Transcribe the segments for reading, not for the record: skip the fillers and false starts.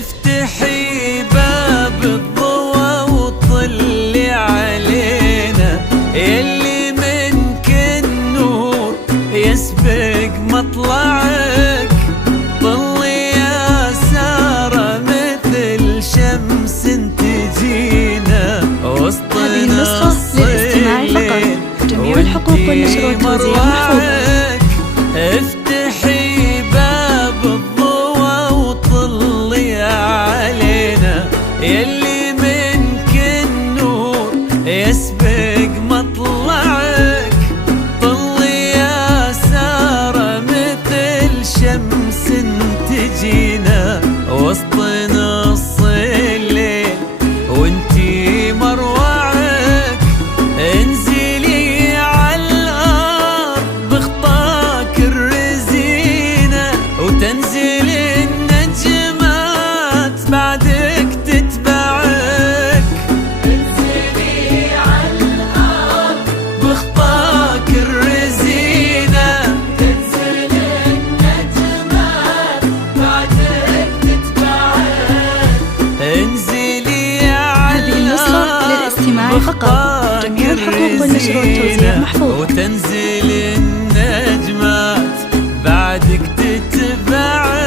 افتحي باب الضوى وطلي علينا، يلي منك النور يسبق مطلعك. طلي يا سارة مثل شمس تجينا وسطنا. هذه النسخة للاستماع فقط، جميع الحقوق والنشر والتوزيع محفوظة. افتحي باب الضوى وطلي علينا، يلي منك النور يسبق مطلعك. طلي يا سارة مثل شمس تجينا وسط نص الليل وانتي مروعك. انزلي عالارض بخطاك الرزينة وتنزل النجمات بعدك تتبعك. انزلي عالارض بخطاك الرزينة تنزل النجمات بعدك تتبعك. انزلي هذه النسخة للاستماع فقط، جميع الحقوق والنشر والتوزيع محفوظة. وتنزل النجمات بعدك تتبعك.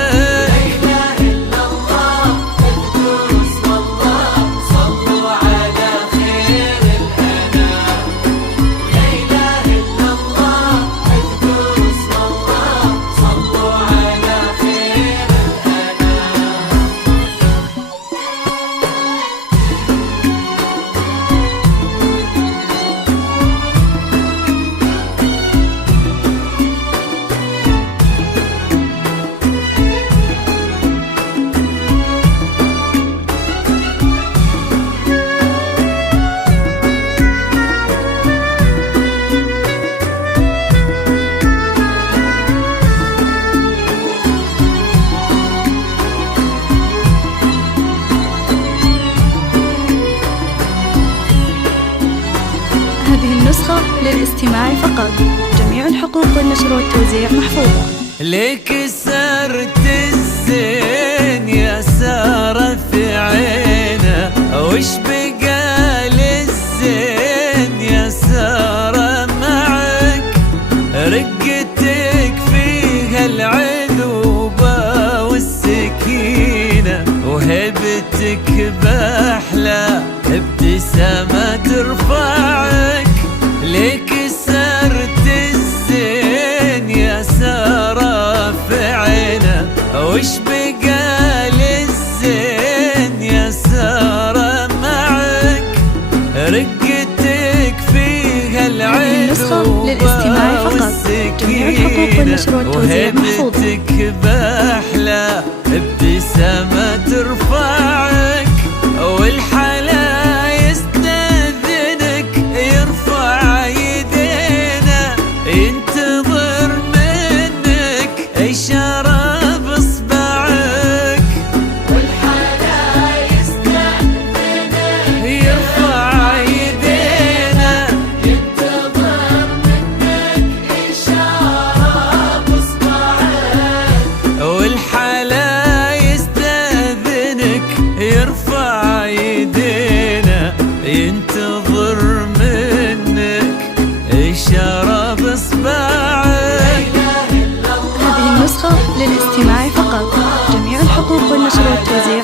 هذه النسخة للاستماع فقط، جميع الحقوق والنشر والتوزيع محفوظة. ليك سرت الزين يا سارة في عينه، وش بقى للزين يا سارة معك؟ رقتك فيها العذوبة والسكينة، وهبتك بأحلى ابتسامة ترفعك. ليك سرت الزين يا سارة في عينه، وش بقى للزين يا سارة معك؟ رقتك فيها النسخة للاستماع فقط، جميع الحقوق والنشر والتوزيع محفوظة. وهبتك بأحلى ابتسامة ترفعك. والحلا يستأذنك يرفع يدينا، ينتظر منك إشارة بإصبعك. والحلا يستأذنك يرفع يدينا، ينتظر منك إشارة بإصبعك. والحلا يستأذنك يرفع يدينا، ينتظر منك إشارة بإصبعك. هذه النسخة للاستماع فقط، جميع الحقوق والنشر والتوزيع